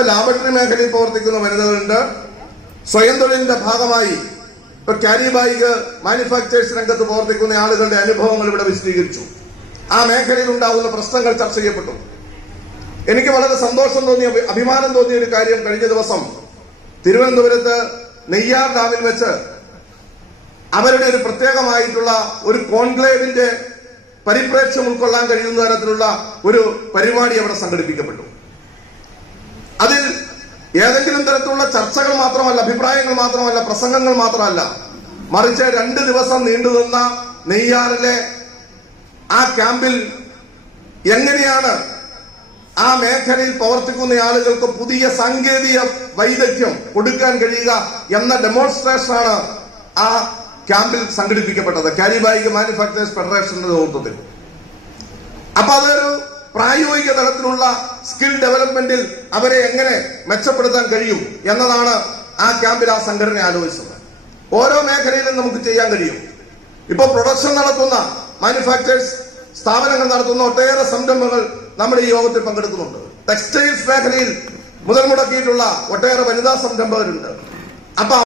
ഇപ്പൊ ലാബറട്ടറി മേഖലയിൽ പ്രവർത്തിക്കുന്ന വനിതകളുണ്ട്. സ്വയം തൊഴിലിന്റെ ഭാഗമായി ഇപ്പൊ ക്യാരി ബാഗ് മാനുഫാക്ചേഴ്സ് രംഗത്ത് പ്രവർത്തിക്കുന്ന ആളുകളുടെ അനുഭവങ്ങൾ ഇവിടെ വിശദീകരിച്ചു. ആ മേഖലയിൽ ഉണ്ടാകുന്ന പ്രശ്നങ്ങൾ ചർച്ച ചെയ്യപ്പെട്ടു. എനിക്ക് വളരെ സന്തോഷം തോന്നിയ, അഭിമാനം തോന്നിയ ഒരു കാര്യം, കഴിഞ്ഞ ദിവസം തിരുവനന്തപുരത്ത് നെയ്യാർ ഡാമിൽ വെച്ച് അവരുടെ ഒരു പ്രത്യേകമായിട്ടുള്ള ഒരു കോൺക്ലേവിന്റെ പരിപ്രേക്ഷ്യം ഉൾക്കൊള്ളാൻ കഴിയുന്ന തരത്തിലുള്ള ഒരു പരിപാടി അവിടെ സംഘടിപ്പിക്കപ്പെട്ടു. അതിൽ ഏതെങ്കിലും തരത്തിലുള്ള ചർച്ചകൾ മാത്രമല്ല, അഭിപ്രായങ്ങൾ മാത്രമല്ല, പ്രസംഗങ്ങൾ മാത്രമല്ല, മറിച്ച് 2 ദിവസം നീണ്ടുനിന്ന നെയ്യാറിലെ ആ ക്യാമ്പിൽ എങ്ങനെയാണ് ആ മേഖലയിൽ പ്രവർത്തിക്കുന്ന ആളുകൾക്ക് പുതിയ സാങ്കേതിക വൈദഗ്ധ്യം കൊടുക്കാൻ കഴിയുക എന്ന ഡെമോൺസ്ട്രേഷനാണ് ആ ക്യാമ്പിൽ സംഘടിപ്പിക്കപ്പെട്ടത്, ക്യാരി ബാഗ് മാനുഫാക്ചേഴ്സ് ഫെഡറേഷന്റെ നേതൃത്വത്തിൽ. അപ്പൊ അതൊരു പ്രായോഗിക തലത്തിലുള്ള സ്കിൽ ഡെവലപ്മെന്റിൽ അവരെ എങ്ങനെ മെച്ചപ്പെടുത്താൻ കഴിയും എന്നതാണ് ആ ക്യാമ്പിൽ ആ സംഘടന ആലോചിച്ചത്. ഓരോ മേഖലയിലും നമുക്ക് ചെയ്യാൻ കഴിയും. ഇപ്പൊ പ്രൊഡക്ഷൻ നടത്തുന്ന മാനുഫാക്ചേഴ്സ് സ്ഥാപനങ്ങൾ നടത്തുന്ന ഒട്ടേറെ സംരംഭങ്ങൾ നമ്മുടെ ഈ യോഗത്തിൽ പങ്കെടുക്കുന്നുണ്ട്. ടെക്സ്റ്റൈൽസ് മേഖലയിൽ മുതൽ മുടക്കിയിട്ടുള്ള ഒട്ടേറെ വനിതാ സംരംഭകരുണ്ട്. അപ്പൊ